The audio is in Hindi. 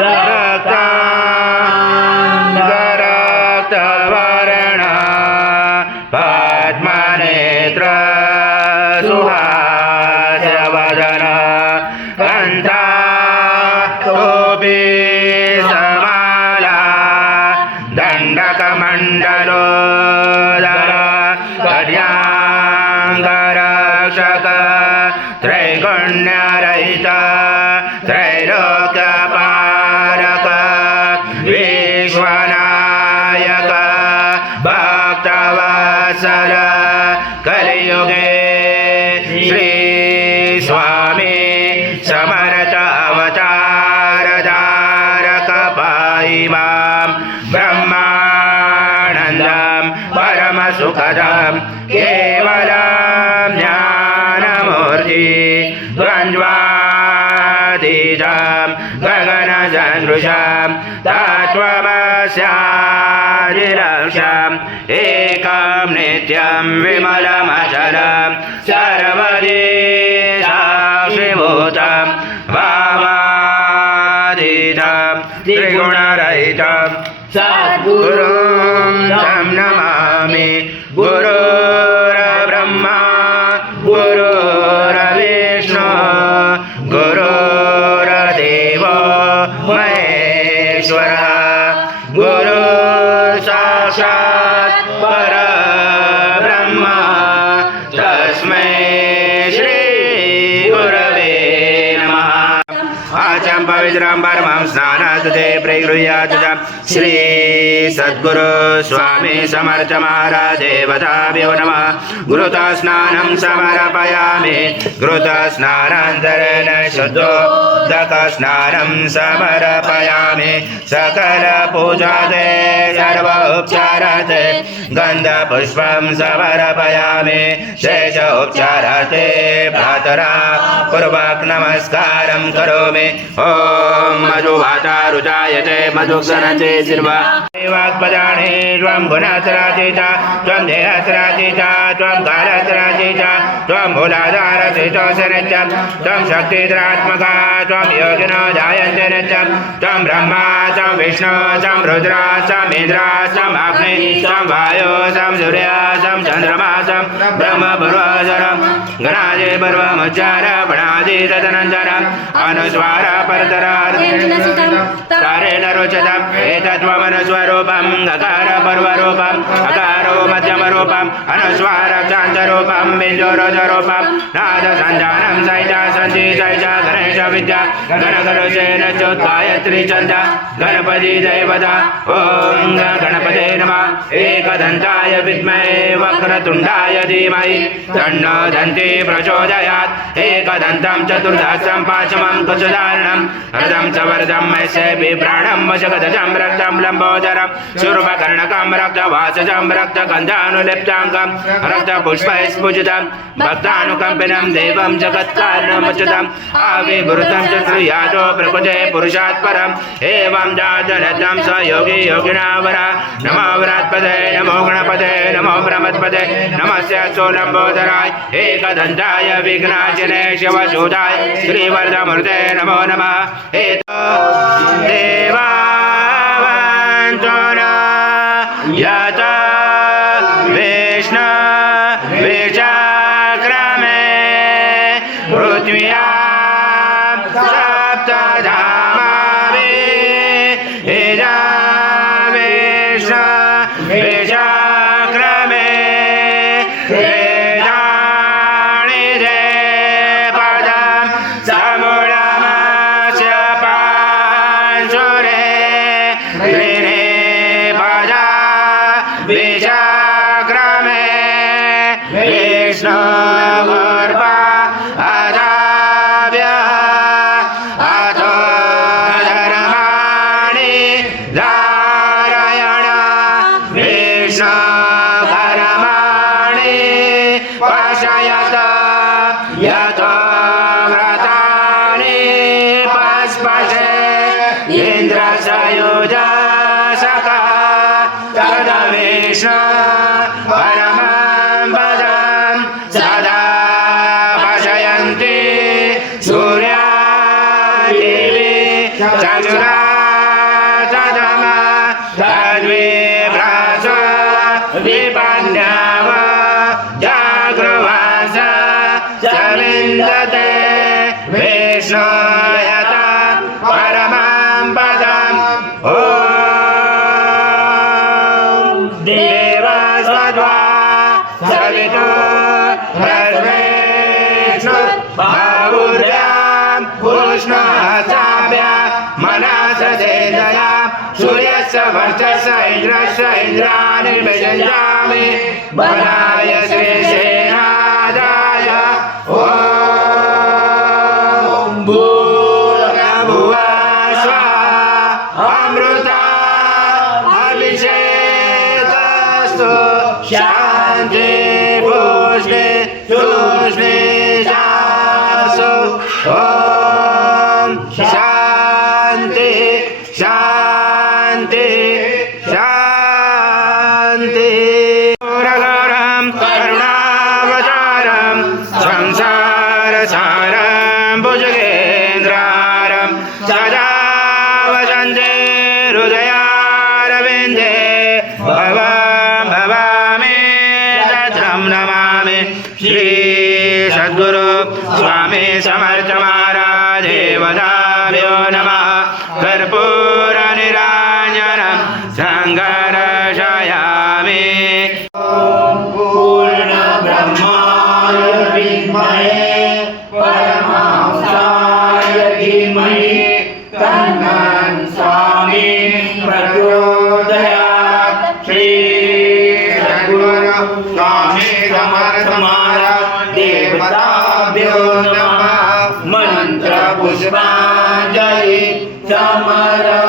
रक्तांगरक्तवर्ण पद्मनेत्र सुहास्यवदन कंठाटोपी समाला दंडकमंडलोदर कड्यांगरक्षक त्रैगुण्यरहित त्रैलोक्यपालक विश्वनायक भक्तवत्सल कलियुगे श्री स्वामी समर्थ अवतार धारक पाहि मां ब्रह्मानन्दं परम सुखदं केवलं ज्ञानमूर्ति द्वन्द्वातीतं गगनसदृशं तत्त्वमस्यादिलक्ष्यम् एकं नित्यं विमलमचलं सर्वदी साक्षिभूतं भावातीतं त्रिगुणरहितं सद्गुरुं तं नमामि। गुरुर्ब्रह्मा गुरुर्विष्णु गुरुर्देवो महेश्वरः गुरु साक्षात् परब्रह्म तस्मै श्री गुरवे नमः। आचं पवित्रं परमं स्नानात् ते प्रगृह्यात् श्री सद्गुरु स्वामी समर्थ महाराज देवताभ्यो नमः। घृतस्नानं समर्पयामि घृतस्नानान्तरेण शुद्धोदकस्नानं समर्पयामि सकलपूजाते सर्वोपचाराते गन्धपुष्पं समर्पयामि शेष उपचाराते भ्रातरा पूर्वक नमस्कारं करोमि। ओम मधुवातारुजायते मधुक्षरते जिह्वा वाक्पदाने त्वं गुणत्रयातीता त्वं देहत्रयातीता त्वं कालत्रयातीता त्वं मूलाधारस्थितो नित्यं त्वं शक्तिधरात्मका त्वं योगिनो जायन्ते नित्यं त्वं ब्रह्मा त्वं विष्णु त्वं रुद्र त्वं इन्द्र त्वं अग्नि त्वं वायु त्वं सूर्य त्वं चन्द्रमा त्वं ब्रह्म पूर्वोत्तरं गणादि पूर्वमुच्चार गणादि तदनन्तरम् अनुस्वार परतरारेण रोचतम् एतत्त्वमनुस्वरूपम् अकार पर्वरूपम् अकारो मध्यमरूपम् अनुस्वारक्षान्तरूपम् बिन्दुरोधरूपम् नादसञ्जानं सहिता सन्ति सहिता गणेश विद्या गणगणेशेन चोद्गायत्री छन्द गणपति देवता ॐ गणपते नमः। एकदन्ताय विद्महे वक्रतुण्डाय धीमहि तन्नो दन्ती प्रचोदयात्। एकदन्तं चतुर्दशं पाचमं कुशधारणं हृदं च वरदं मैसे बिभ्राणं वशगदजं रक्तं लम्बोदरं शूर्पकर्णकं रक्तवासजं रक्तगन्धानुलिप्ताङ्गं रक्तपुष्पैस्फुजितं भक्तानुकम्पिनं देवं जगत्कारणमच्युतम् आविर्भूतं च श्रीयादो प्रकृते पुरुषात् परम् एवं जातरतं स योगी योगिनावरा नमो व्रात्पदे नमो गणपते नमो ब्रह्मत्पदे नमस्य सोलम्बोदराय एकदन्ताय विघ्नाशिने शिवसूताय श्रीवरदमूर्ते नमो नमः। एतो देवावन्तो न यत विष्णु विचक्रमे पृथ्व्यां सप्तधामाभिः इदं विष्णु विचक्रमे वेदानि ते पदं समूलमस्य पांशुरे त्रीणि पदा विचक्रमे विष्णु गुर्वा अदाभ्यः अथो धर्माणि धारयण विष्णु कर्माणि पश्यत यतो व्रतानि पस्पशे इन्द्रसयुजसका तदविष्णु परमं पदं सदा पश्यन्ति सूर्या देवी चक्षुरा सदम तद्विभ्रास विपन्याव जागृवास सविन्दते विष्णुयत परमं पदम् ॐ देवस्वद्वा सवितु बहुर्यां पुष्णसाभ्या मनसदेदया सूर्यस्य वर्चस्य इन्द्रस्य इन्द्राणिर्विषयामि वराय श्रीसेनादाय ॐ भूर्भुवः स्वः अमृता अभिषेकस्तु शान्ति पुष्टि तुष्टि ॐ शान्ति शान्ति शान्ति घोरघोरं करुणावतारं संसारसारं भुजगेन्द्रहारं सदा वसन्ते हृदयारविन्दे भवां भवामि तत्रं नमामि श्री सद्गुरु स्वामी समर्थ महाराज देवताभ्यो नमः कर्पूरनिराञ्जनं सङ्गर्षयामि पूर्णब्रह्माय विद्महे परमहंसाय धीमहि तन्नो स्वामी प्रचोदयात् श्री सद्गुरु स्वामी समर्थ महाराज देवताभ्यो नमः मंत्र पुष्पांजलि समर्पयामि।